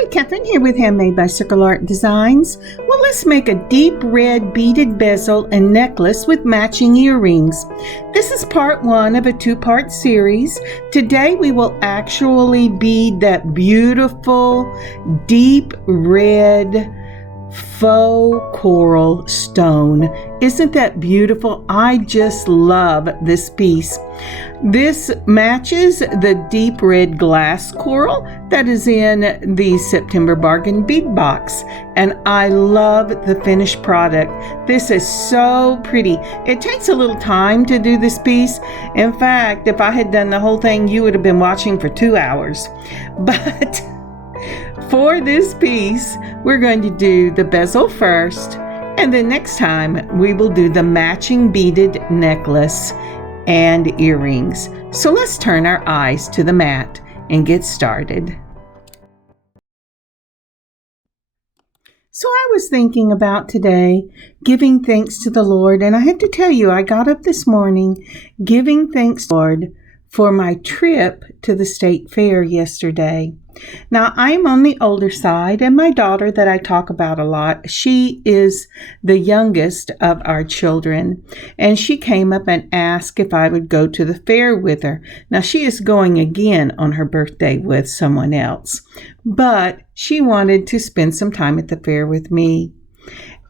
Hi, Kathryn here with Handmade by Circle Art Designs. Well, let's make a deep red beaded bezel and necklace with matching earrings. This is part one of a two-part series. Today we will actually bead that beautiful deep red faux coral stone. Isn't that beautiful? I just love this piece. This matches the deep red glass coral that is in the September Bargain Bead Box, and I love the finished product. This is so pretty. It takes a little time to do this piece. In fact, if I had done the whole thing, you would have been watching for 2 hours. But for this piece, we're going to do the bezel first, and then next time we will do the matching beaded necklace and earrings. So let's turn our eyes to the mat and get started. So I was thinking about today giving thanks to the Lord, and I have to tell you, I got up this morning giving thanks to the Lord for my trip to the state fair yesterday. Now, I'm on the older side, and my daughter that I talk about a lot, she is the youngest of our children, and she came up and asked if I would go to the fair with her. Now, she is going again on her birthday with someone else, but she wanted to spend some time at the fair with me.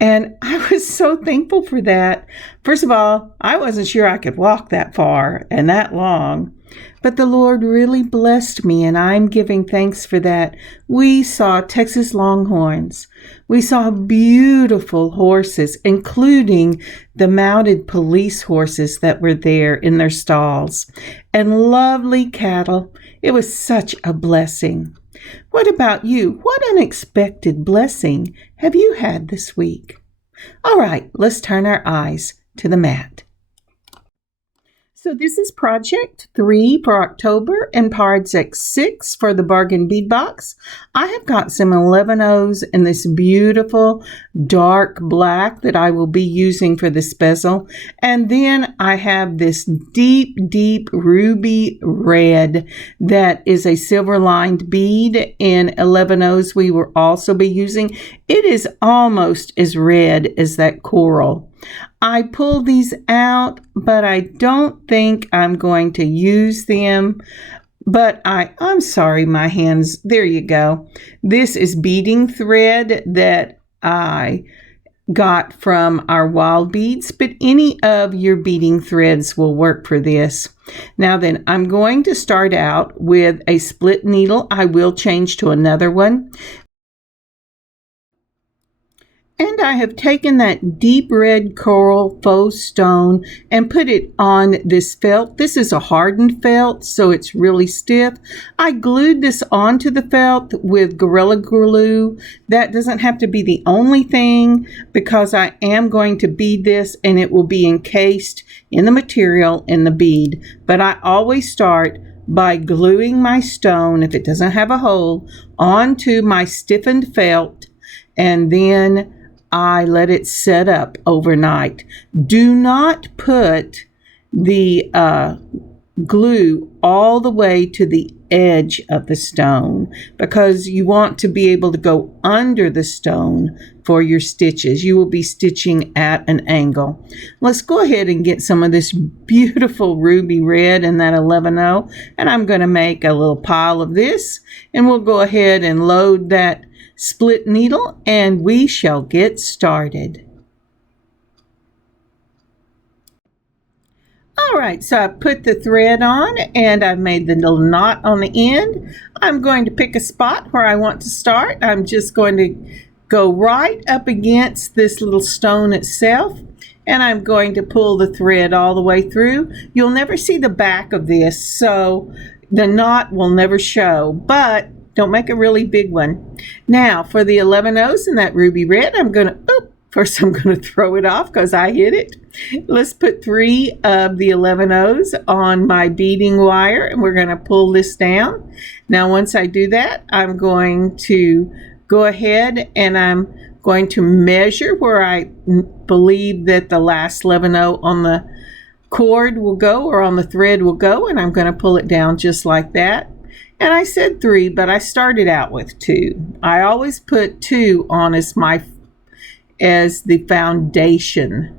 And I was so thankful for that. First of all, I wasn't sure I could walk that far and that long, but the Lord really blessed me, and I'm giving thanks for that. We saw Texas Longhorns. We saw beautiful horses, including the mounted police horses that were there in their stalls, and lovely cattle. It was such a blessing. What about you? What unexpected blessing have you had this week? All right, let's turn our eyes to the mat. So this is Project 3 for October and Project 6 for the Bargain Bead Box. I have got some 11/0s in this beautiful dark black that I will be using for this bezel. And then I have this deep, deep ruby red that is a silver lined bead in 11/0s we will also be using. It is almost as red as that coral. I pulled these out, but I don't think I'm going to use them. But I'm sorry, my hands, there you go. This is beading thread that I got from our Wild Beads, but any of your beading threads will work for this. Now then, I'm going to start out with a split needle. I will change to another one. And I have taken that deep red coral faux stone and put it on this felt. This is a hardened felt, so it's really stiff. I glued this onto the felt with Gorilla Glue. That doesn't have to be the only thing because I am going to bead this and it will be encased in the material in the bead. But I always start by gluing my stone, if it doesn't have a hole, onto my stiffened felt, and then I let it set up overnight. Do not put the glue all the way to the edge of the stone because you want to be able to go under the stone for your stitches. You will be stitching at an angle. Let's go ahead and get some of this beautiful ruby red in that 11/0, and I'm going to make a little pile of this, and we'll go ahead and load that split needle and we shall get started. All right, so I put the thread on and I've made the little knot on the end. I'm going to pick a spot where I want to start. I'm just going to go right up against this little stone itself, and I'm going to pull the thread all the way through. You'll never see the back of this, so the knot will never show, but don't make a really big one. Now for the 11/0s and that ruby red, first I'm going to throw it off because I hit it. Let's put 3 of the 11/0s on my beading wire, and we're going to pull this down. Now once I do that, I'm going to go ahead and I'm going to measure where I believe that the last 11/0 on the cord will go, or on the thread will go, and I'm going to pull it down just like that. And I said 3, but I started out with 2. I always put 2 on as the foundation.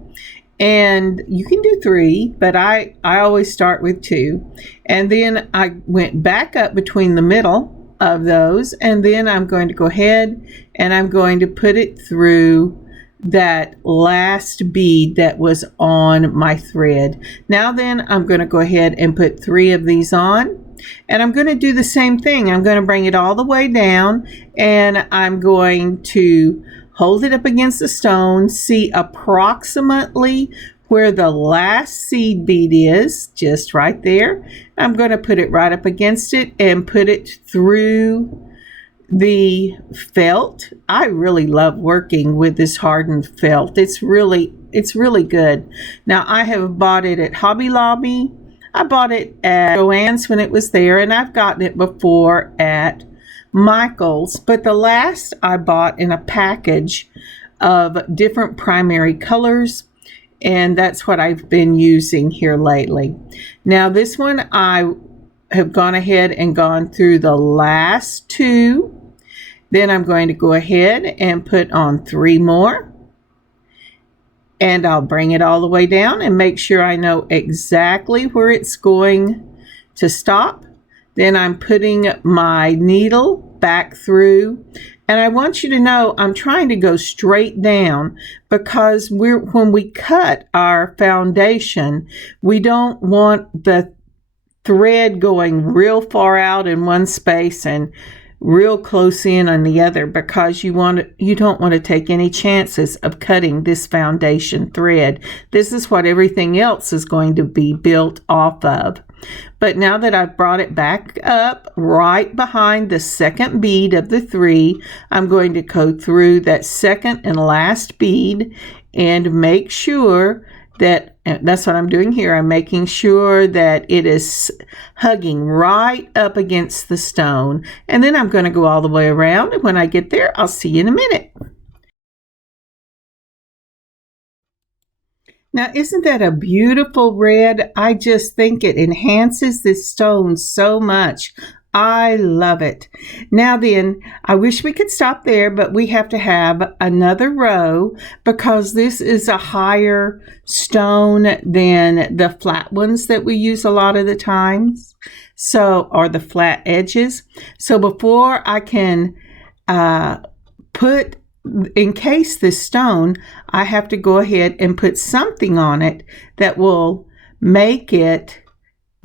And you can do 3, but I always start with 2. And then I went back up between the middle of those, and then I'm going to go ahead and I'm going to put it through that last bead that was on my thread. Now then, I'm going to go ahead and put 3 of these on, and I'm going to do the same thing. I'm going to bring it all the way down, and I'm going to hold it up against the stone, see approximately where the last seed bead is, just right there. I'm going to put it right up against it and put it through the felt. I really love working with this hardened felt. It's really good. Now, I have bought it at Hobby Lobby. I bought it at Joann's when it was there, and I've gotten it before at Michael's, but the last I bought in a package of different primary colors, and that's what I've been using here lately. Now, this one I have gone ahead and gone through the last 2. Then I'm going to go ahead and put on 3 more, and I'll bring it all the way down and make sure I know exactly where it's going to stop. Then I'm putting my needle back through, and I want you to know I'm trying to go straight down because when we cut our foundation, we don't want the thread going real far out in one space and real close in on the other, because you don't want to take any chances of cutting this foundation thread. This is what everything else is going to be built off of. But now that I've brought it back up right behind the second bead of the 3, I'm going to go through that second and last bead and make sure that, and that's what I'm doing here, I'm making sure that it is hugging right up against the stone. And then I'm going to go all the way around, and when I get there, I'll see you in a minute. Now, isn't that a beautiful red? I just think it enhances this stone so much. I love it. Now then, I wish we could stop there, but we have to have another row because this is a higher stone than the flat ones that we use a lot of the times. So, or the flat edges. So before I can encase this stone, I have to go ahead and put something on it that will make it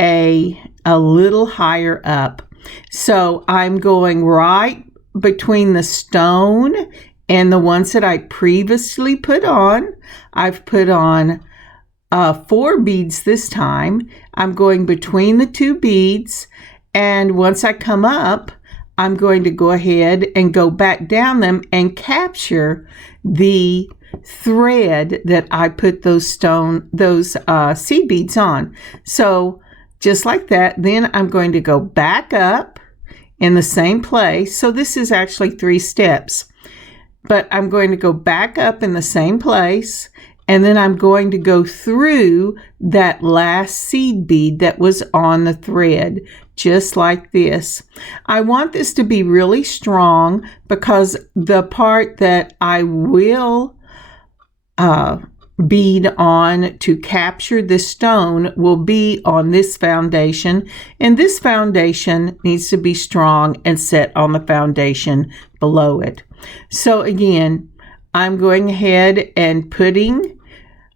a little higher up. So I'm going right between the stone and the ones that I previously put on. I've put on 4 beads this time. I'm going between the 2 beads, and once I come up, I'm going to go ahead and go back down them and capture the thread that I put those seed beads on. So just like that, then I'm going to go back up in the same place. So this is actually 3 steps, but I'm going to go back up in the same place, and then I'm going to go through that last seed bead that was on the thread, just like this. I want this to be really strong because the part that I will bead on to capture the stone will be on this foundation, and this foundation needs to be strong and set on the foundation below it. So again, I'm going ahead and putting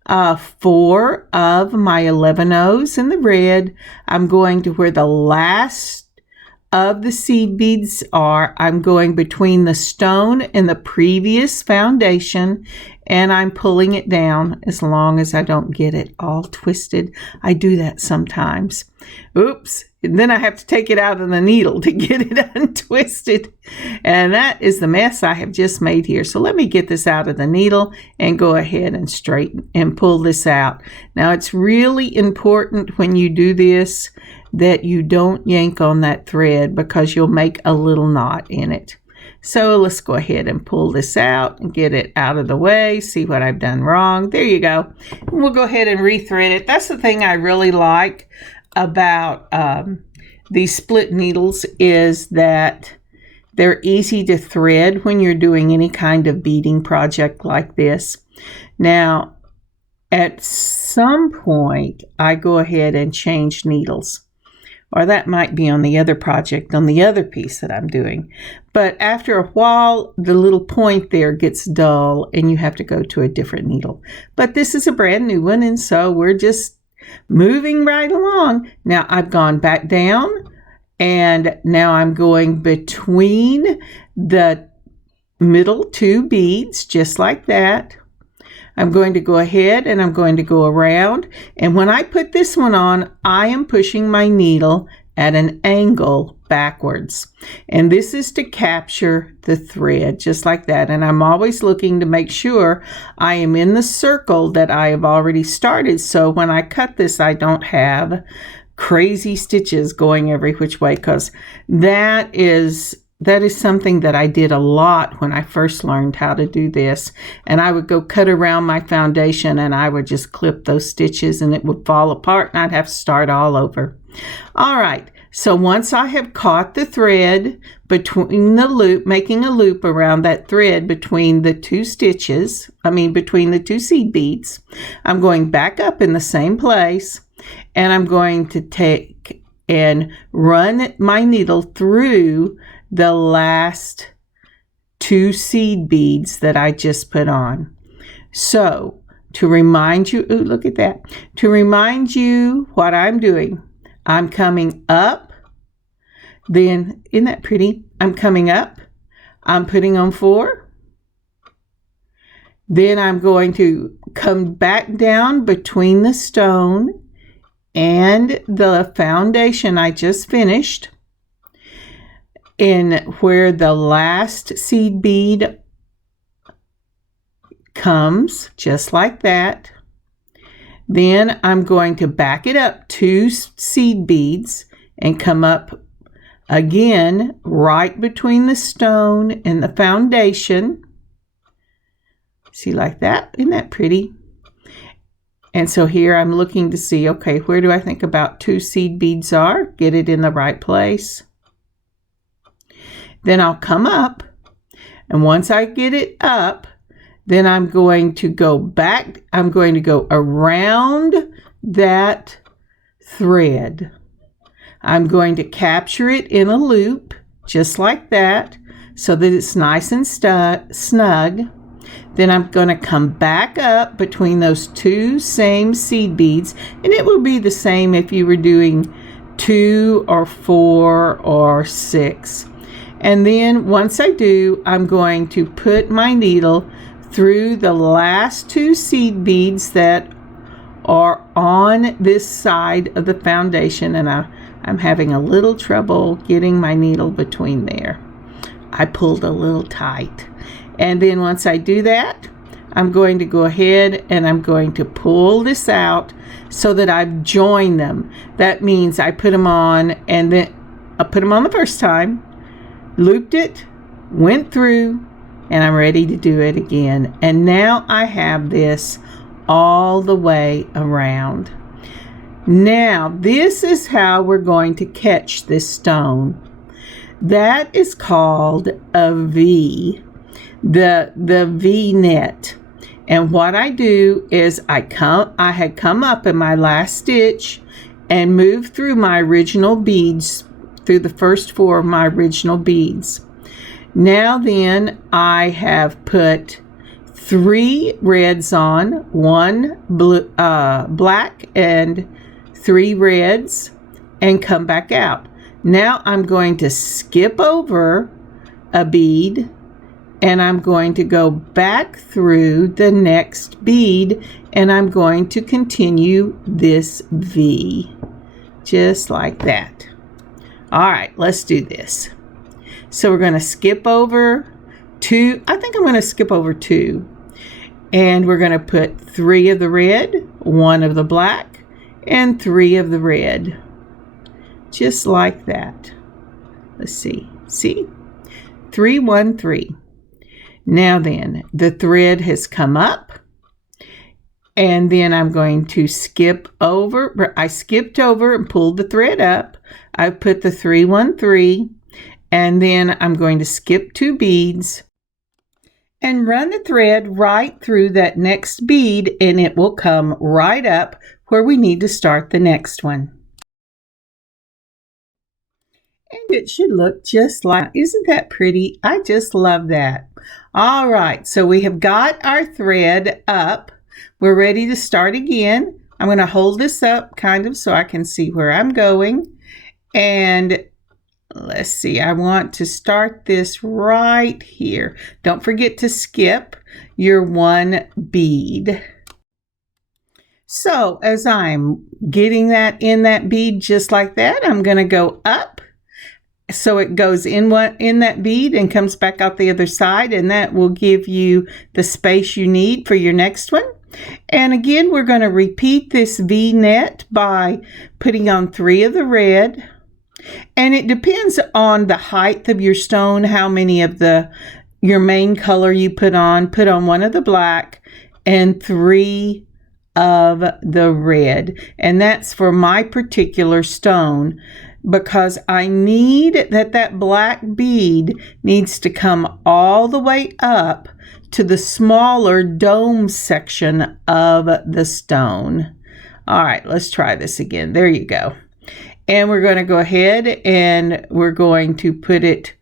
4 of my 11 O's in the red. I'm going to where the last of the seed beads are. I'm going between the stone and the previous foundation, and I'm pulling it down as long as I don't get it all twisted. I do that sometimes. Oops. And then I have to take it out of the needle to get it untwisted. And that is the mess I have just made here. So let me get this out of the needle and go ahead and straighten and pull this out. Now it's really important when you do this that you don't yank on that thread because you'll make a little knot in it. So let's go ahead and pull this out and get it out of the way. See what I've done wrong. There you go. And we'll go ahead and rethread it. That's the thing I really like about these split needles is that they're easy to thread when you're doing any kind of beading project like this. Now, at some point, I go ahead and change needles. Or that might be on the other project, on the other piece that I'm doing. But after a while, the little point there gets dull and you have to go to a different needle. But this is a brand new one, and so we're just moving right along. Now I've gone back down, and now I'm going between the middle two beads, just like that. I'm going to go ahead and I'm going to go around, and when I put this one on, I am pushing my needle at an angle backwards, and this is to capture the thread, just like that. And I'm always looking to make sure I am in the circle that I have already started, so when I cut this, I don't have crazy stitches going every which way, because that is something that I did a lot when I first learned how to do this. And I would go cut around my foundation and I would just clip those stitches and it would fall apart and I'd have to start all over. All right, so once I have caught the thread between the loop, making a loop around that thread between the two stitches, between the two seed beads, I'm going back up in the same place, and I'm going to take and run my needle through the last two seed beads that I just put on. So to remind you, ooh, look at that. To remind you what I'm doing, I'm coming up, then, isn't that pretty? I'm coming up, I'm putting on 4, then I'm going to come back down between the stone and the foundation I just finished, in where the last seed bead comes, just like that. Then I'm going to back it up 2 seed beads and come up again right between the stone and the foundation. See, like that? Isn't that pretty? And so here I'm looking to see, okay, where do I think about 2 seed beads are? Get it in the right place. Then I'll come up, and once I get it up, then I'm going to go back. I'm going to go around that thread. I'm going to capture it in a loop, just like that, so that it's nice and snug. Then I'm going to come back up between those 2 same seed beads, and it will be the same if you were doing 2 or 4 or 6. And then once I do, I'm going to put my needle through the last 2 seed beads that are on this side of the foundation, and I'm having a little trouble getting my needle between there. I pulled a little tight. And then once I do that, I'm going to go ahead and I'm going to pull this out so that I've joined them. That means I put them on, and then I put them on the first time, looped it, went through, and I'm ready to do it again. And now I have this all the way around. Now this is how we're going to catch this stone. That is called a V, the V net. And what I do is I had come up in my last stitch and moved through my original beads, through the first 4 of my original beads. Now then, I have put 3 reds on, 1 black and 3 reds, and come back out. Now I'm going to skip over a bead, and I'm going to go back through the next bead, and I'm going to continue this V, just like that. All right, let's do this. So we're going to skip over 2. I think I'm going to skip over 2. And we're going to put 3 of the red, 1 of the black, and 3 of the red. Just like that. Let's see. See? 3, 1, 3. Now then, the thread has come up. And then I'm going to skip over. I skipped over and pulled the thread up. I put the 313, and then I'm going to skip 2 beads and run the thread right through that next bead, and it will come right up where we need to start the next one. And it should look just like, isn't that pretty? I just love that. All right, so we have got our thread up. We're ready to start again. I'm going to hold this up kind of so I can see where I'm going. And let's see, I want to start this right here. Don't forget to skip your 1 bead. So as I'm getting that in that bead just like that, I'm going to go up. So it goes in that bead and comes back out the other side, and that will give you the space you need for your next one. And again, we're going to repeat this V-net by putting on 3 of the red. And it depends on the height of your stone, how many of your main color you put on. Put on 1 of the black and 3 of the red. And that's for my particular stone, because I need that black bead needs to come all the way up to the smaller dome section of the stone. All right, let's try this again. There you go. And we're going to go ahead and we're going to put it,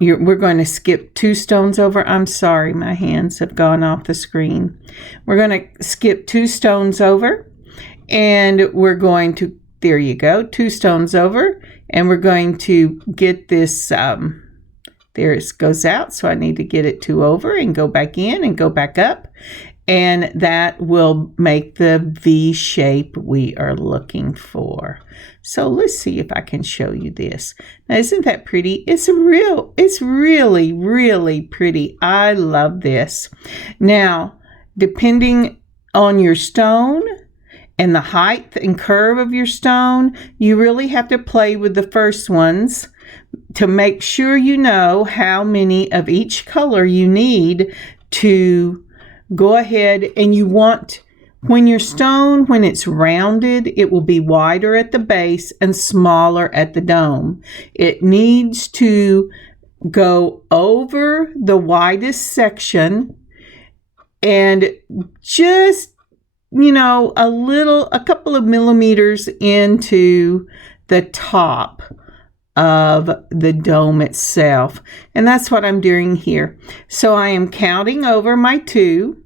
we're going to skip 2 stones over. I'm sorry, my hands have gone off the screen. We're going to skip 2 stones over, and we're going to, there you go, 2 stones over, and we're going to get this, there it goes out, so I need to get it 2 over and go back in and go back up, and that will make the V shape we are looking for. So let's see if I can show you this. Now, isn't that pretty? It's really, really pretty. I love this. Now, depending on your stone and the height and curve of your stone, you really have to play with the first ones to make sure you know how many of each color you need to go ahead. And you want, when your stone, when it's rounded, it will be wider at the base and smaller at the dome. It needs to go over the widest section and just, you know, a couple of millimeters into the top of the dome itself. And that's what I'm doing here. So I am counting over my 2.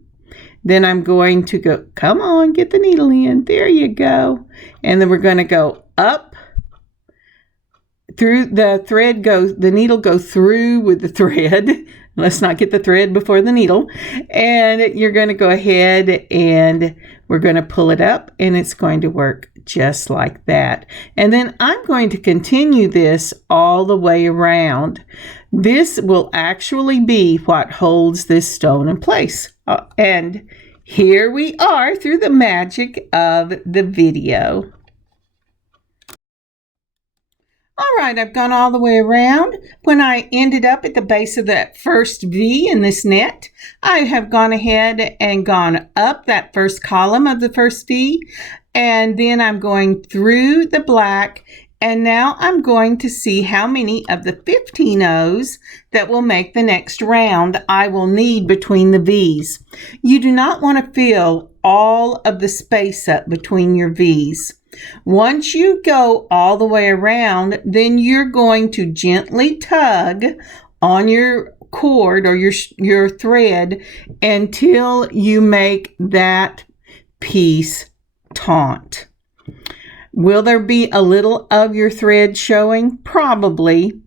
Then I'm going to go, come on, get the needle in. There you go. And then we're going to go up through the thread, the needle go through with the thread. Let's not get the thread before the needle. And you're going to go ahead and we're going to pull it up, and it's going to work just like that. And then I'm going to continue this all the way around. This will actually be what holds this stone in place. And here we are through the magic of the video. All right, I've gone all the way around. When I ended up at the base of that first V in this net, I have gone ahead and gone up that first column of the first V, and then I'm going through the black, and now I'm going to see how many of the 15 O's that will make the next round I will need between the V's. You do not want to fill all of the space up between your V's. Once you go all the way around, then you're going to gently tug on your cord or your thread until you make that piece taut. Will there be a little of your thread showing? Probably.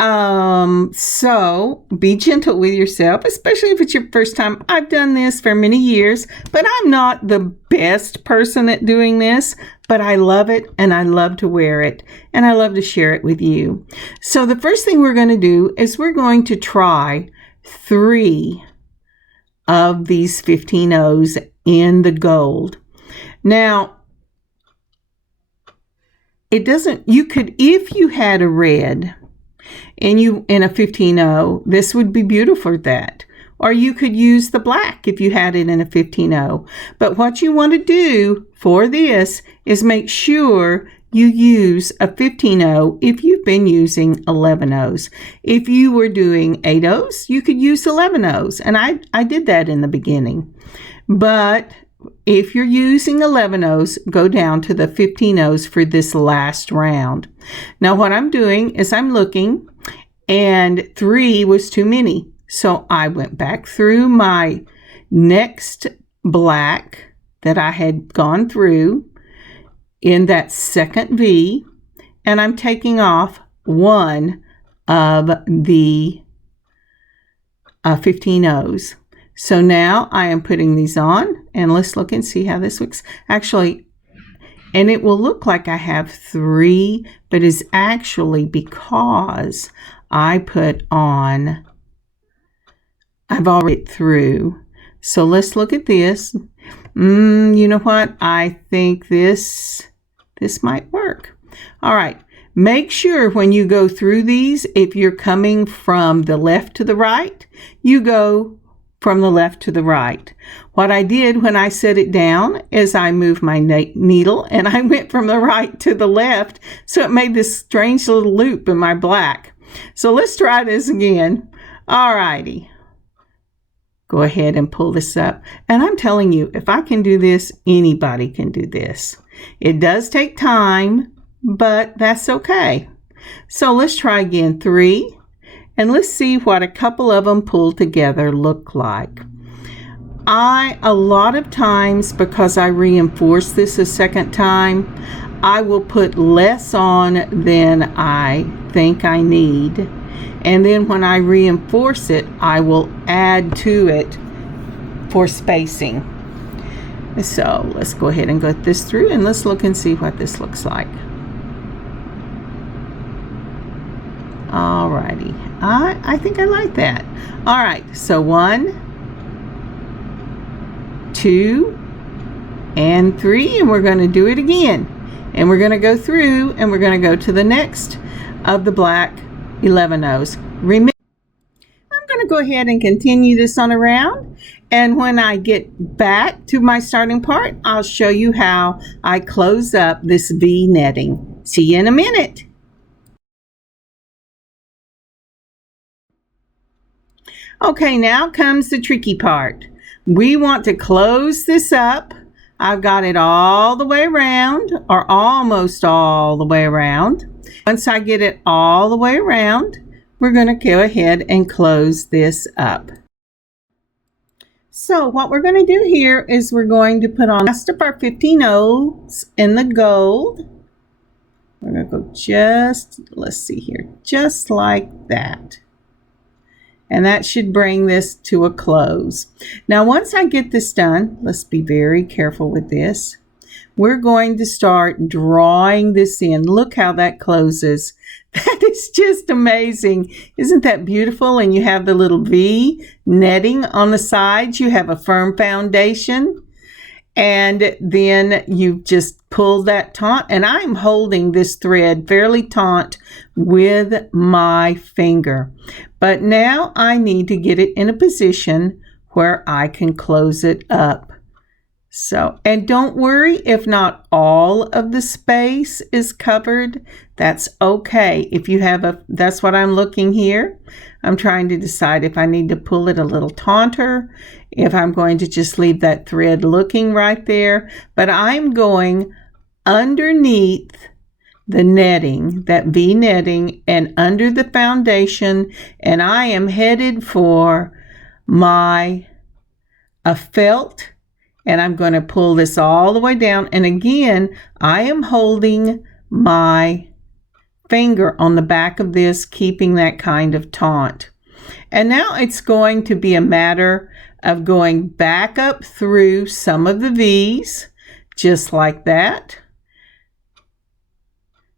So be gentle with yourself, especially if it's your first time. I've done this for many years, but I'm not the best person at doing this, but I love it and I love to wear it and I love to share it with you. So the first thing we're going to do is we're going to try 3 of these 15 O's in the gold. Now, it doesn't, you could, if you had a red and you in a 15-0, this would be beautiful for that. Or you could use the black if you had it in a 15-0. But what you want to do for this is make sure you use a 15-0 if you've been using 11-0s. If you were doing 8-0s, you could use 11-0s, and I did that in the beginning. But if you're using 11-0s, go down to the 15-0s for this last round. Now what I'm doing is I'm looking, and 3 was too many. So I went back through my next black that I had gone through in that second V, and I'm taking off one of the 15-0s. So now I am putting these on, and let's look and see how this looks. Actually, and it will look like I have 3, but it's actually because I put on, I've already through. So let's look at this. You know what? I think this might work. All right. Make sure when you go through these, if you're coming from the left to the right, you go from the left to the right. What I did when I set it down is I moved my needle and I went from the right to the left. So it made this strange little loop in my black. So let's try this again. All righty. Go ahead and pull this up. And I'm telling you, if I can do this, anybody can do this. It does take time, but that's okay. So let's try again. 3. And let's see what a couple of them pulled together look like. A lot of times, because I reinforce this a second time, I will put less on than I think I need. And then when I reinforce it, I will add to it for spacing. So let's go ahead and go this through, and let's look and see what this looks like. Alrighty, I think I like that. All right, so 1, 2, and 3, and we're going to do it again. And we're going to go through, and we're going to go to the next of the black 11-0s. Remember, I'm going to go ahead and continue this on around, and when I get back to my starting part, I'll show you how I close up this V netting. See you in a minute. Okay, now comes the tricky part. We want to close this up. I've got it all the way around, or almost all the way around. Once I get it all the way around, we're going to go ahead and close this up. So what we're going to do here is we're going to put on the rest of our 15-0s in the gold. We're going to go just, let's see here, just like that. And that should bring this to a close. Now, once I get this done, let's be very careful with this. We're going to start drawing this in. Look how that closes. That is just amazing. Isn't that beautiful? And you have the little V netting on the sides. You have a firm foundation. And then you just pull that taut. And I'm holding this thread fairly taut with my finger. But now I need to get it in a position where I can close it up. So, and don't worry if not all of the space is covered. That's okay. If you have that's what I'm looking here. I'm trying to decide if I need to pull it a little taunter, if I'm going to just leave that thread looking right there. But I'm going underneath the netting, that V netting, and under the foundation, and I am headed for my felt, and I'm going to pull this all the way down. And again, I am holding my finger on the back of this, keeping that kind of taunt. And now it's going to be a matter of going back up through some of the V's, just like that.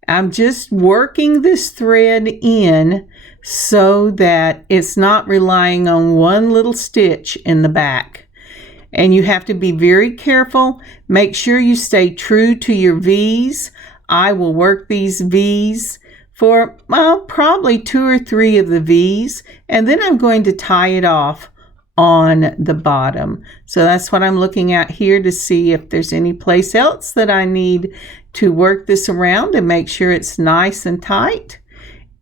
I'm just working this thread in so that it's not relying on one little stitch in the back. And you have to be very careful. Make sure you stay true to your V's. I will work these V's for probably 2 or 3 of the V's, and then I'm going to tie it off on the bottom. So that's what I'm looking at here to see if there's any place else that I need to work this around and make sure it's nice and tight.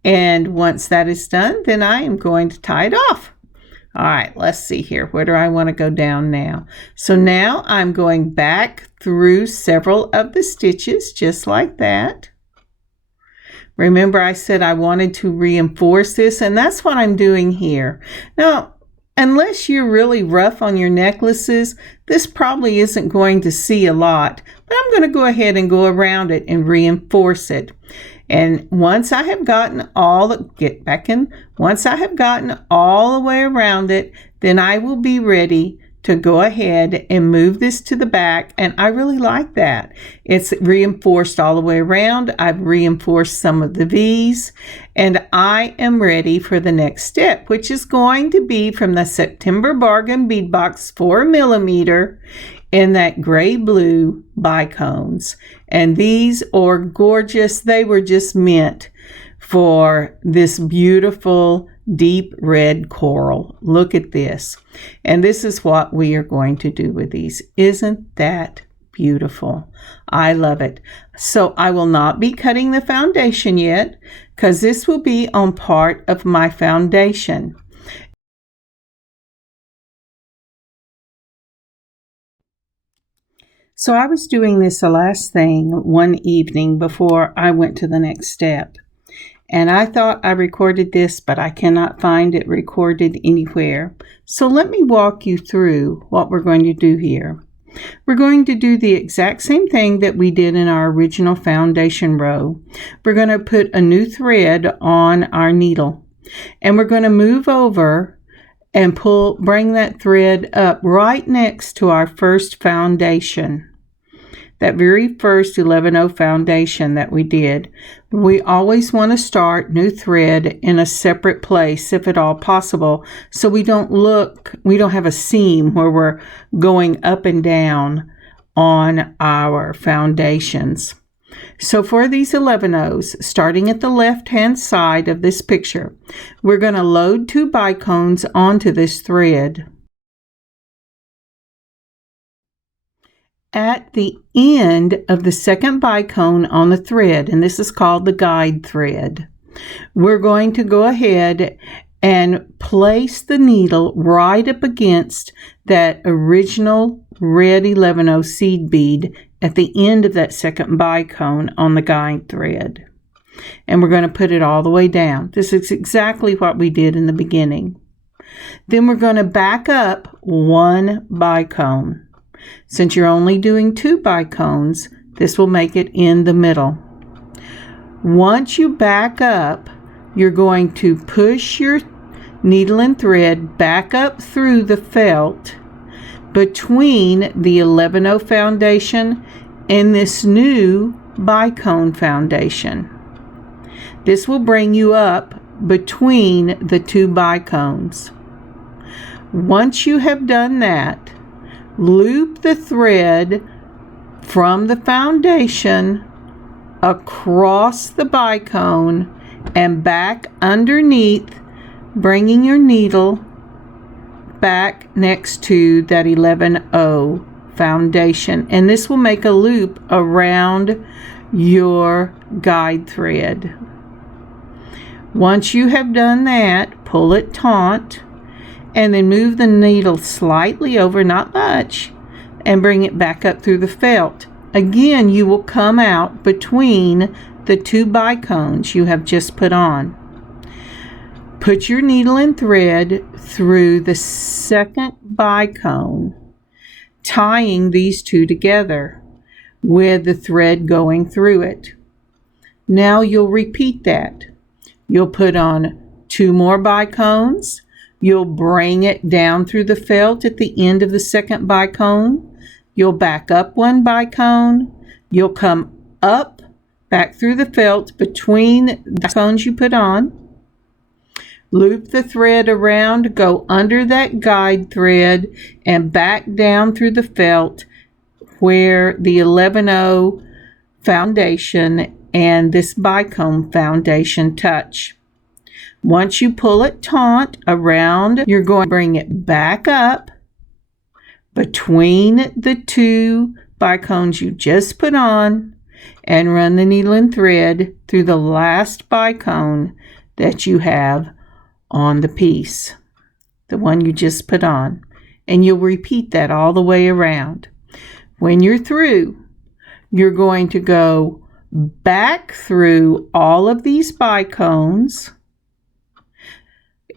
And once that is done, then I am going to tie it off. All right, let's see here. Where do I want to go down now? So now I'm going back through several of the stitches just like that. Remember I said I wanted to reinforce this, and that's what I'm doing here. Now, unless you're really rough on your necklaces, this probably isn't going to see a lot, but I'm going to go ahead and go around it and reinforce it. And once I have gotten once I have gotten all the way around it, then I will be ready to go ahead and move this to the back. And I really like that. It's reinforced all the way around. I've reinforced some of the V's, and I am ready for the next step, which is going to be from the September Bargain Bead Box 4mm in that gray blue bicones. And these are gorgeous. They were just meant for this beautiful deep red coral. Look at this. And this is what we are going to do with these. Isn't that beautiful? I love it. So I will not be cutting the foundation yet, because this will be on part of my foundation. So I was doing this the last thing one evening before I went to the next step. And I thought I recorded this, but I cannot find it recorded anywhere. So let me walk you through what we're going to do here. We're going to do the exact same thing that we did in our original foundation row. We're going to put a new thread on our needle. And we're going to move over and bring that thread up right next to our first foundation. That very first 11-0 foundation that we did. We always want to start new thread in a separate place if at all possible, so we don't have a seam where we're going up and down on our foundations. So for these 11-0s, starting at the left-hand side of this picture, we're going to load 2 bicones onto this thread. At the end of the second bicone on the thread, and this is called the guide thread, we're going to go ahead and place the needle right up against that original red 11-0 seed bead at the end of that second bicone on the guide thread. And we're going to put it all the way down. This is exactly what we did in the beginning. Then we're going to back up 1 bicone. Since you're only doing 2 bicones, this will make it in the middle. Once you back up, you're going to push your needle and thread back up through the felt between the 11-0 foundation and this new bicone foundation. This will bring you up between the 2 bicones. Once you have done that, loop the thread from the foundation across the bicone and back underneath, bringing your needle back next to that 11-0 foundation. And this will make a loop around your guide thread. Once you have done that, pull it taut, and then move the needle slightly over, not much, and bring it back up through the felt. Again, you will come out between the 2 bicones you have just put on. Put your needle and thread through the second bicone, tying these 2 together with the thread going through it. Now you'll repeat that. You'll put on 2 more bicones. You'll bring it down through the felt at the end of the second bicone. You'll back up 1 bicone. You'll come up, back through the felt between the bicones you put on. Loop the thread around, go under that guide thread, and back down through the felt where the 11-0 foundation and this bicone foundation touch. Once you pull it taut around, you're going to bring it back up between the two bicones you just put on and run the needle and thread through the last bicone that you have on the piece, the one you just put on. And you'll repeat that all the way around. When you're through, you're going to go back through all of these bicones,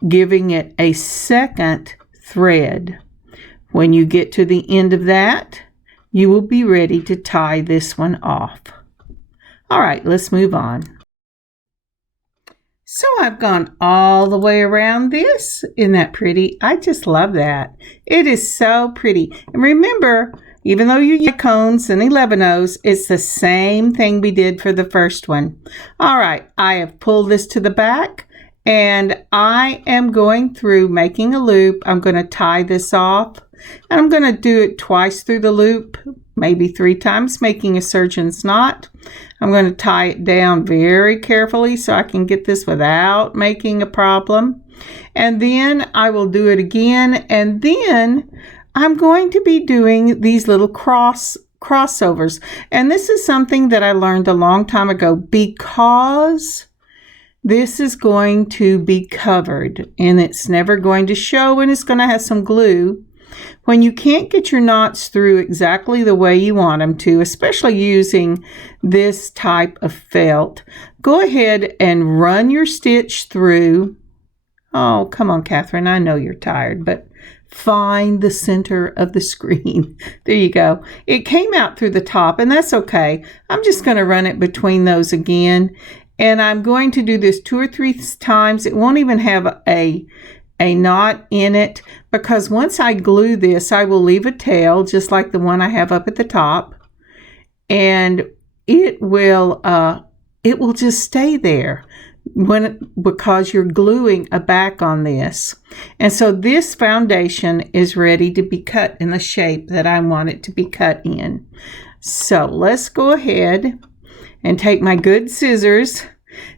giving it a second thread. When you get to the end of that, you will be ready to tie this one off. All right, let's move on. So I've gone all the way around this. Isn't that pretty? I just love that. It is so pretty. And remember, even though you use cones and 11-ohs, it's the same thing we did for the first one. All right, I have pulled this to the back and I am going through making a loop. I'm going to tie this off and I'm going to do it twice through the loop, maybe 3 times, making a surgeon's knot. I'm going to tie it down very carefully so I can get this without making a problem. And then I will do it again. And then I'm going to be doing these little crossovers. And this is something that I learned a long time ago, because this is going to be covered and it's never going to show, and it's going to have some glue. When you can't get your knots through exactly the way you want them to, especially using this type of felt, go ahead and run your stitch through. Oh, come on, Kathryn, I know you're tired, but find the center of the screen. There you go. It came out through the top, and that's okay. I'm just going to run it between those again, and I'm going to do this 2 or 3 times. It won't even have a knot in it, because once I glue this, I will leave a tail just like the one I have up at the top, and it will just stay there because you're gluing a back on this. And so this foundation is ready to be cut in the shape that I want it to be cut in. So let's go ahead and take my good scissors.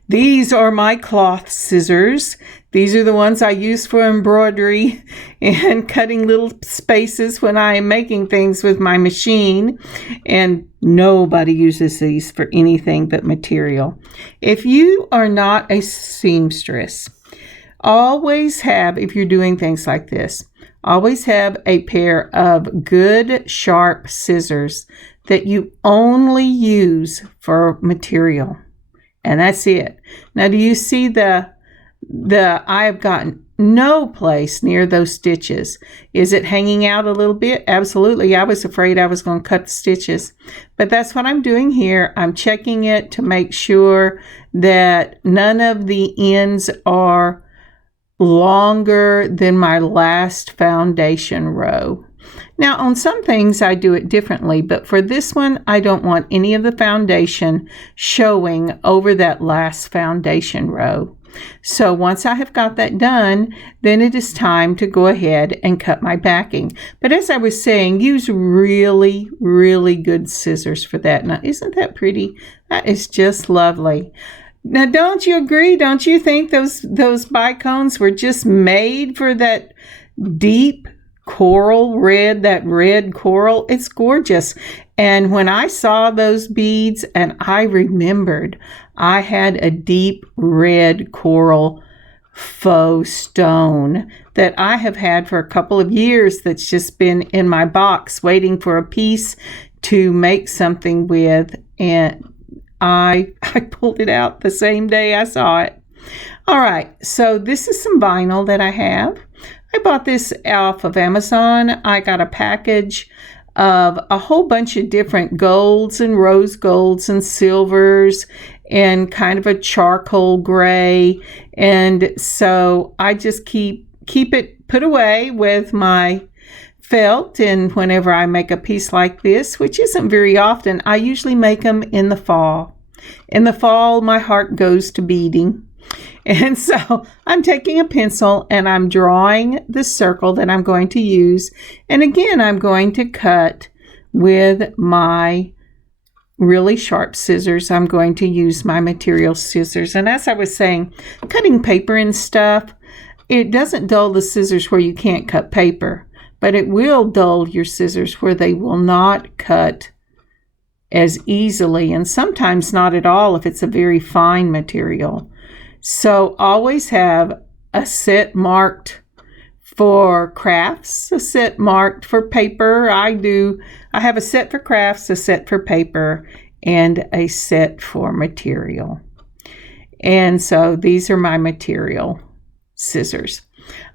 These are my cloth scissors. These are the ones I use for embroidery and cutting little spaces when I am making things with my machine. And nobody uses these for anything but material. If you are not a seamstress, always have, if you're doing things like this, always have a pair of good sharp scissors that you only use for material. And that's it. Now, do you see I have gotten no place near those stitches. Is it hanging out a little bit? Absolutely. I was afraid I was going to cut the stitches. But that's what I'm doing here. I'm checking it to make sure that none of the ends are longer than my last foundation row. Now, on some things I do it differently, but for this one, I don't want any of the foundation showing over that last foundation row. So once I have got that done, then it is time to go ahead and cut my backing. But as I was saying, use really, really good scissors for that. Now, isn't that pretty? That is just lovely. Now, don't you agree? Don't you think those bicones were just made for that deep coral red, that red coral? It's gorgeous. And when I saw those beads, and I remembered I had a deep red coral faux stone that I have had for a couple of years that's just been in my box waiting for a piece to make something with, and I pulled it out the same day I saw it. All right, so this is some vinyl that I have. I bought this off of Amazon. I got a package of a whole bunch of different golds and rose golds and silvers and kind of a charcoal gray. And so I just keep it put away with my felt, and whenever I make a piece like this, which isn't very often, I usually make them in the fall. In the fall, my heart goes to beading. And so I'm taking a pencil and I'm drawing the circle that I'm going to use. And again, I'm going to cut with my really sharp scissors, I'm going to use my material scissors. And as I was saying, cutting paper and stuff, it doesn't dull the scissors where you can't cut paper, but it will dull your scissors where they will not cut as easily, and sometimes not at all if it's a very fine material. So always have a set marked for crafts, a set marked for paper. I have a set for crafts, a set for paper, and a set for material. And so these are my material scissors.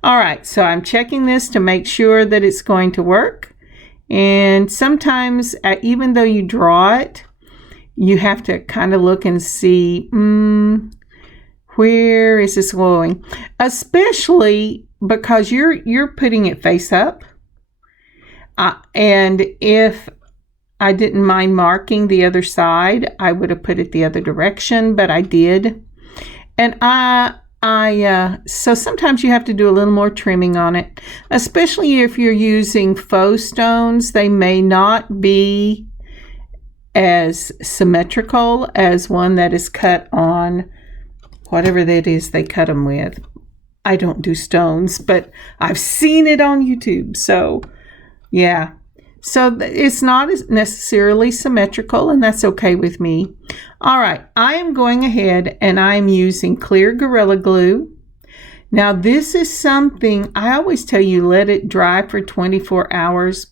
All right, so I'm checking this to make sure that it's going to work. And sometimes, even though you draw it, you have to kind of look and see, where is this going? Especially because you're putting it face up. And if I didn't mind marking the other side, I would have put it the other direction, but I did. And so sometimes you have to do a little more trimming on it, especially if you're using faux stones. They may not be as symmetrical as one that is cut on whatever that is they cut them with. I don't do stones, but I've seen it on YouTube. So yeah, so it's not necessarily symmetrical, and that's okay with me. All right, I am going ahead and I'm using clear Gorilla Glue. Now this is something I always tell you, let it dry for 24 hours.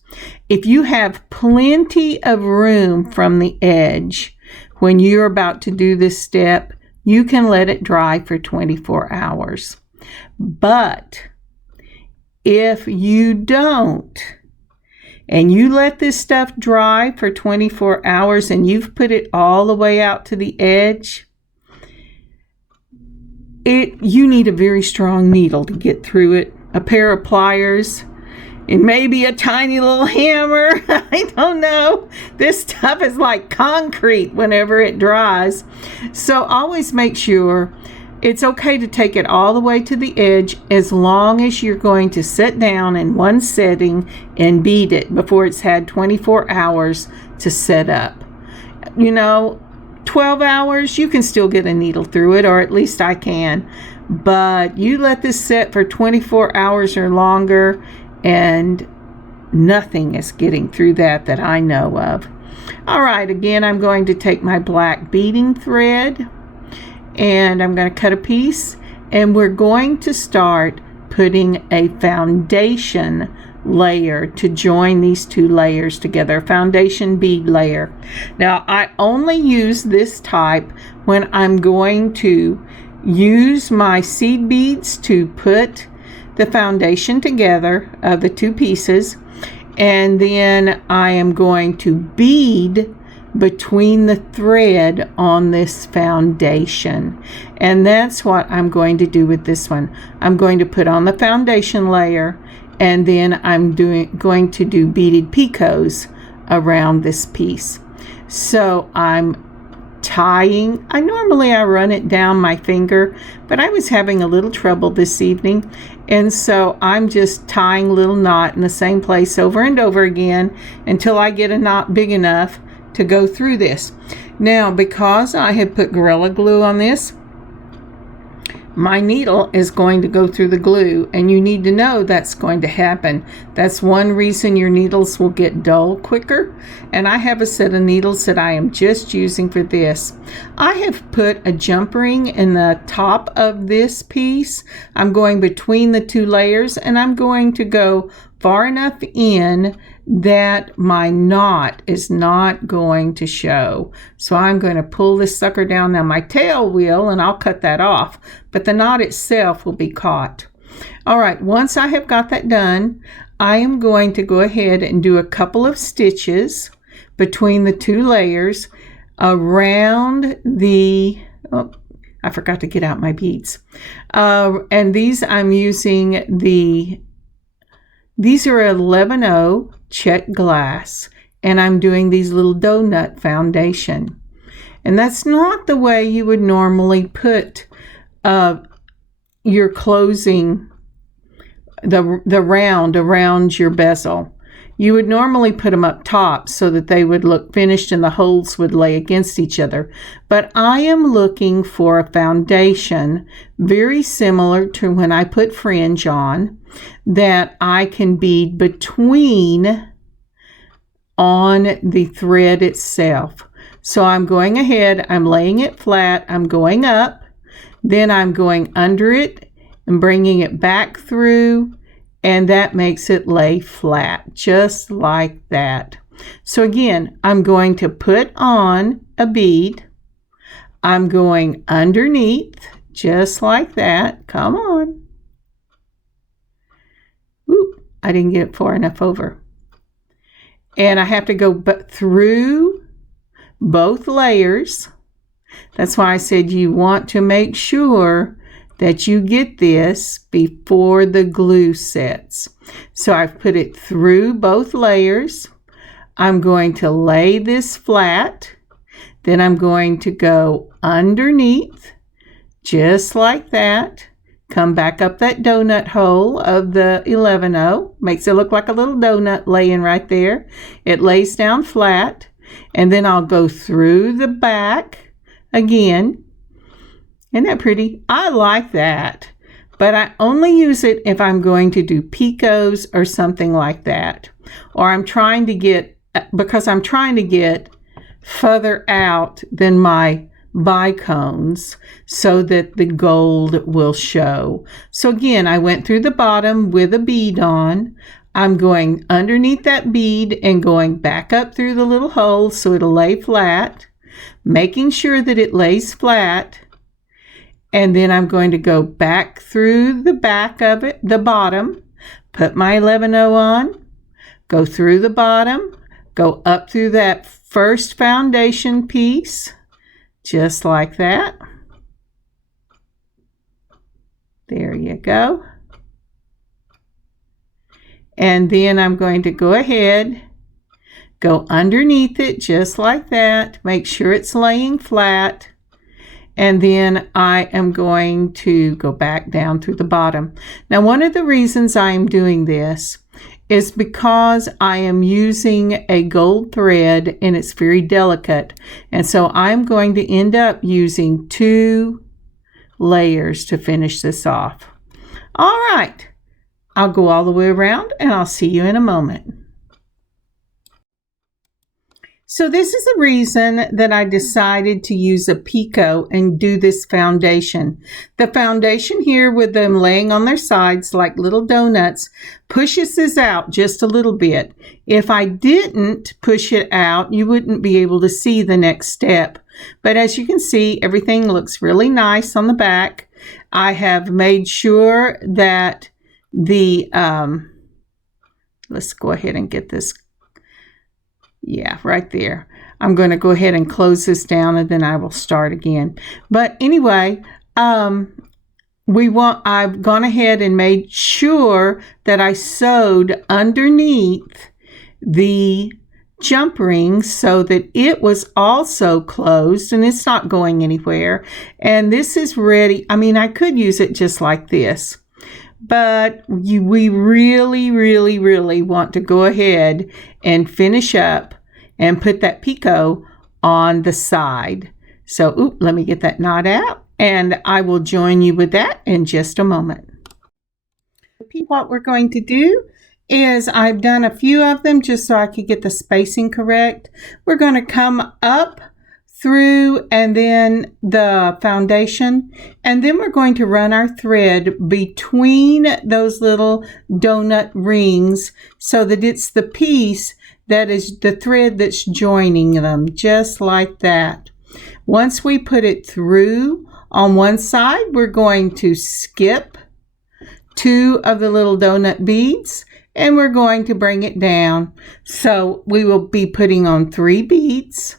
If you have plenty of room from the edge when you're about to do this step, you can let it dry for 24 hours. But if you don't, and you let this stuff dry for 24 hours and you've put it all the way out to the edge, you need a very strong needle to get through it, a pair of pliers, and maybe a tiny little hammer. I don't know. This stuff is like concrete whenever it dries. So always make sure it's okay to take it all the way to the edge, as long as you're going to sit down in one setting and bead it before it's had 24 hours to set up. 12 hours, you can still get a needle through it, or at least I can. But you let this set for 24 hours or longer, and nothing is getting through that I know of. All right, again, I'm going to take my black beading thread, and I'm going to cut a piece, and we're going to start putting a foundation layer to join these two layers together, a foundation bead layer. Now I only use this type when I'm going to use my seed beads to put the foundation together of the two pieces, and then I am going to bead between the thread on this foundation. And that's what I'm going to do with this one. I'm going to put on the foundation layer, and then I'm going to do beaded picots around this piece. So I'm tying. I run it down my finger, but I was having a little trouble this evening, and so I'm just tying a little knot in the same place over and over again until I get a knot big enough to go through this. Now, because I have put Gorilla Glue on this, my needle is going to go through the glue, and you need to know that's going to happen. That's one reason your needles will get dull quicker. And I have a set of needles that I am just using for this. I have put a jump ring in the top of this piece. I'm going between the two layers, and I'm going to go far enough in that my knot is not going to show. So I'm going to pull this sucker down. Now my tail will, and I'll cut that off, but the knot itself will be caught. All right, once I have got that done, I am going to go ahead and do a couple of stitches between the two layers around the, I forgot to get out my beads. And these I'm using these are 11-0 check glass, and I'm doing these little donut foundation. And that's not the way you would normally put your closing, the round around your bezel. You would normally put them up top so that they would look finished and the holes would lay against each other. But I am looking for a foundation very similar to when I put fringe on that I can bead between on the thread itself. So I'm going ahead, I'm laying it flat, I'm going up, then I'm going under it and bringing it back through, and that makes it lay flat, just like that. So again, I'm going to put on a bead. I'm going underneath, just like that. Come on. Oop, I didn't get it far enough over. And I have to go through both layers. That's why I said you want to make sure that you get this before the glue sets. So I've put it through both layers. I'm going to lay this flat. Then I'm going to go underneath, just like that. Come back up that donut hole of the 11-0. Makes it look like a little donut laying right there. It lays down flat. And then I'll go through the back again. Isn't that pretty? I like that. But I only use it if I'm going to do picots or something like that. Or I'm trying to get, because I'm trying to get further out than my bicones so that the gold will show. So again, I went through the bottom with a bead on. I'm going underneath that bead and going back up through the little hole so it'll lay flat, making sure that it lays flat. And then I'm going to go back through the back of it, the bottom, put my 11-0 on, go through the bottom, go up through that first foundation piece, just like that. There you go. And then I'm going to go ahead, go underneath it just like that, make sure it's laying flat. And then I am going to go back down through the bottom. Now, one of the reasons I am doing this is because I am using a gold thread and it's very delicate. And so I'm going to end up using 2 layers to finish this off. All right, I'll go all the way around and I'll see you in a moment. So this is the reason that I decided to use a picot and do this foundation. The foundation here with them laying on their sides like little donuts pushes this out just a little bit. If I didn't push it out, you wouldn't be able to see the next step. But as you can see, everything looks really nice on the back. I have made sure that the, let's go ahead and get this. Yeah, right there. I'm going to go ahead and close this down and then I will start again. But anyway, I've gone ahead and made sure that I sewed underneath the jump ring so that it was also closed and it's not going anywhere. And this is ready. I mean, I could use it just like this. But we really, really, really want to go ahead and finish up and put that picot on the side. So, let me get that knot out and I will join you with that in just a moment. What we're going to do is I've done a few of them just so I could get the spacing correct. We're going to come up through and then the foundation, and then we're going to run our thread between those little donut rings so that it's the piece that is the thread that's joining them, just like that. Once we put it through on one side, we're going to skip 2 of the little donut beads and we're going to bring it down. So we will be putting on 3 beads.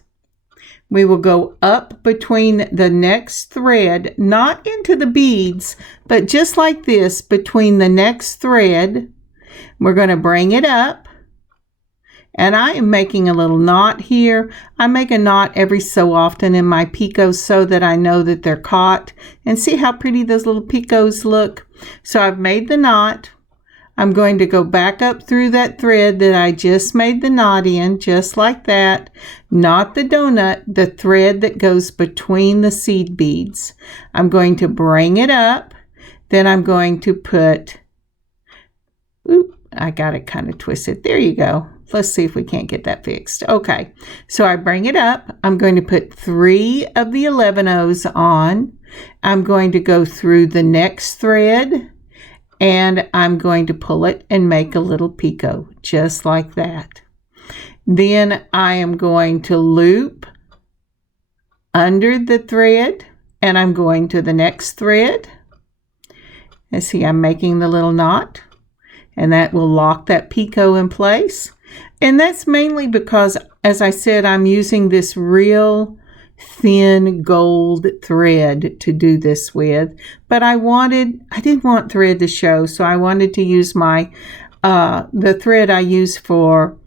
We will go up between the next thread, not into the beads, but just like this, between the next thread. We're going to bring it up. And I am making a little knot here. I make a knot every so often in my picots so that I know that they're caught. And see how pretty those little picots look? So I've made the knot. I'm going to go back up through that thread that I just made the knot in, just like that. Not the donut, the thread that goes between the seed beads. I'm going to bring it up. Then I'm going to put, I got it kind of twisted. There you go. Let's see if we can't get that fixed. Okay, so I bring it up. I'm going to put 3 of the 11-ohs on. I'm going to go through the next thread, and I'm going to pull it and make a little picot, just like that. Then I am going to loop under the thread, and I'm going to the next thread. And see, I'm making the little knot, and that will lock that picot in place. And that's mainly because, as I said, I'm using this real thin gold thread to do this with. But I didn't want thread to show, so I wanted to use the thread I use for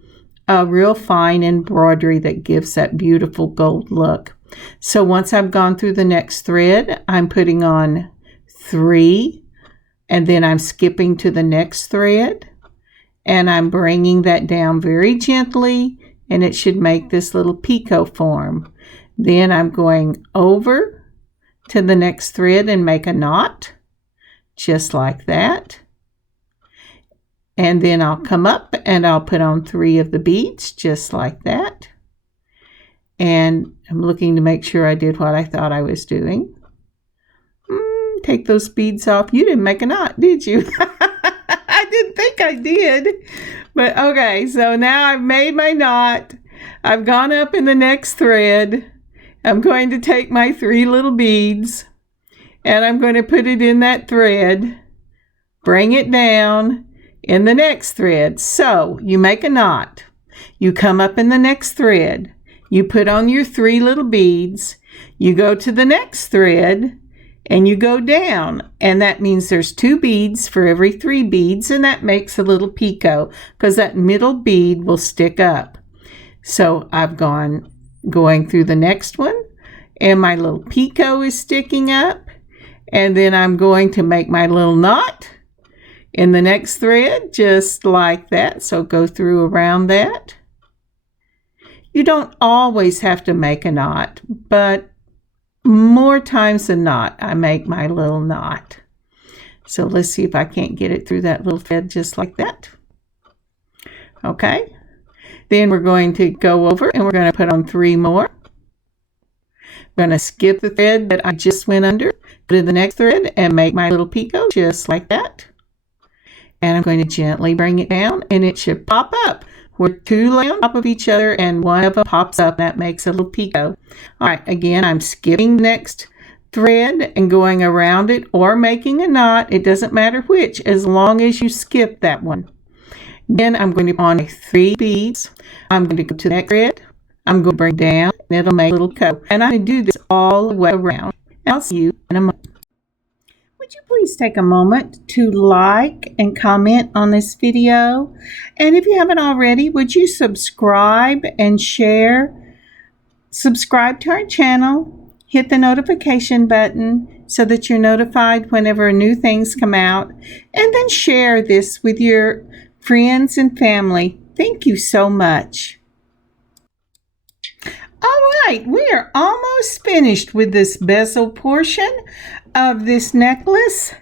a real fine embroidery that gives that beautiful gold look. So once I've gone through the next thread, I'm putting on 3, and then I'm skipping to the next thread. And I'm bringing that down very gently, and it should make this little picot form. Then I'm going over to the next thread and make a knot, just like that. And then I'll come up and I'll put on 3 of the beads, just like that. And I'm looking to make sure I did what I thought I was doing. Take those beads off. You didn't make a knot, did you? I didn't think I did. But okay, so now I've made my knot. I've gone up in the next thread. I'm going to take my 3 little beads, and I'm going to put it in that thread, bring it down in the next thread. So you make a knot. You come up in the next thread. You put on your 3 little beads. You go to the next thread, and you go down, and that means there's 2 beads for every 3 beads, and that makes a little picot because that middle bead will stick up. So I've going through the next one, and my little picot is sticking up, and then I'm going to make my little knot in the next thread, just like that. So go through around that. You don't always have to make a knot, but more times than not, I make my little knot. So let's see if I can't get it through that little thread just like that. Okay. Then we're going to go over and we're going to put on 3 more. I'm going to skip the thread that I just went under, go to the next thread and make my little picot just like that. And I'm going to gently bring it down, and it should pop up. Where 2 lay on top of each other and one of them pops up. That makes a little picot. All right, again, I'm skipping the next thread and going around it or making a knot. It doesn't matter which, as long as you skip that one. Then I'm going to put on 3 beads. I'm going to go to the next thread. I'm going to bring down, and it'll make a little picot. And I'm going to do this all the way around. I'll see you in a moment. Would you please take a moment to like and comment on this video? And if you haven't already, would you subscribe and share? Subscribe to our channel, hit the notification button so that you're notified whenever new things come out, and then share this with your friends and family. Thank you so much. All right, we are almost finished with this bezel portion of this necklace.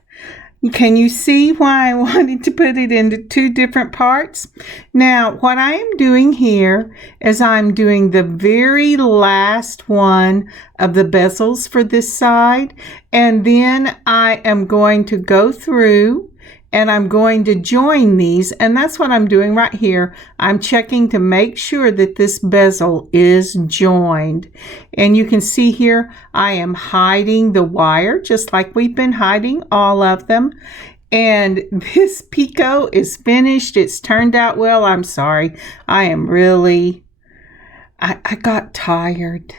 Can you see why I wanted to put it into 2 different parts? Now, what I am doing here is I'm doing the very last one of the bezels for this side, and then I am going to go through and I'm going to join these, and that's what I'm doing right here. I'm checking to make sure that this bezel is joined. And you can see here, I am hiding the wire, just like we've been hiding all of them. And this picot is finished. It's turned out well. I'm sorry. I am really, I got tired.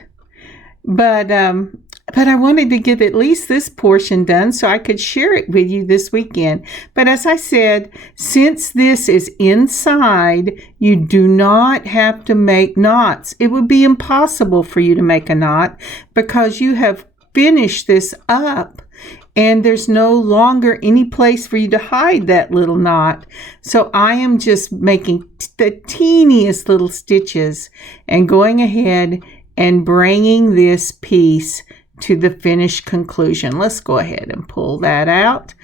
But I wanted to get at least this portion done so I could share it with you this weekend. But as I said, since this is inside, you do not have to make knots. It would be impossible for you to make a knot because you have finished this up and there's no longer any place for you to hide that little knot. So I am just making the teeniest little stitches and going ahead and bringing this piece to the finished conclusion. Let's go ahead and pull that out.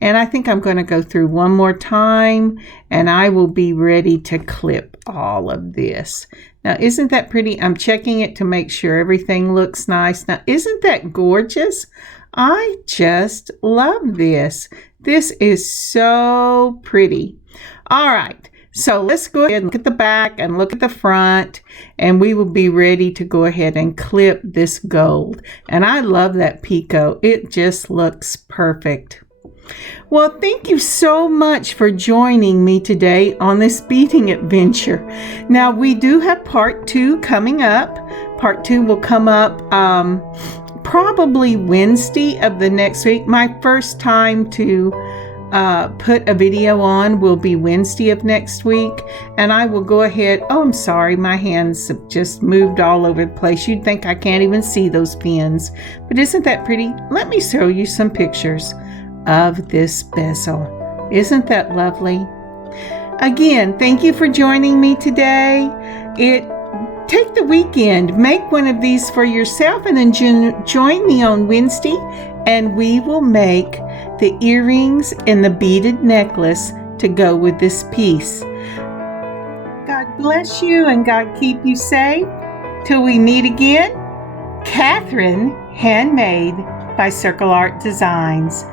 And I think I'm going to go through one more time, and I will be ready to clip all of this. Now, isn't that pretty? I'm checking it to make sure everything looks nice. Now, isn't that gorgeous? I just love this. This is so pretty. All right, so let's go ahead and look at the back and look at the front, and we will be ready to go ahead and clip this gold. And I love that picot. It just looks perfect. Well, thank you so much for joining me today on this beading adventure. Now, we do have part 2 coming up. Part 2 will come up probably Wednesday of the next week. My first time to put a video on will be Wednesday of next week, and I will go ahead. Oh, I'm sorry, my hands have just moved all over the place. You'd think I can't even see those pins, but isn't that pretty? Let me show you some pictures of this bezel. Isn't that lovely? Again, thank you for joining me today. Take the weekend, make one of these for yourself, and then join me on Wednesday, and we will make the earrings and the beaded necklace to go with this piece. God bless you and God keep you safe. Till we meet again, Kathryn, Handmade by Circle Art Designs.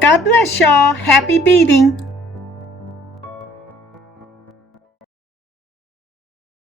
God bless y'all. Happy beading.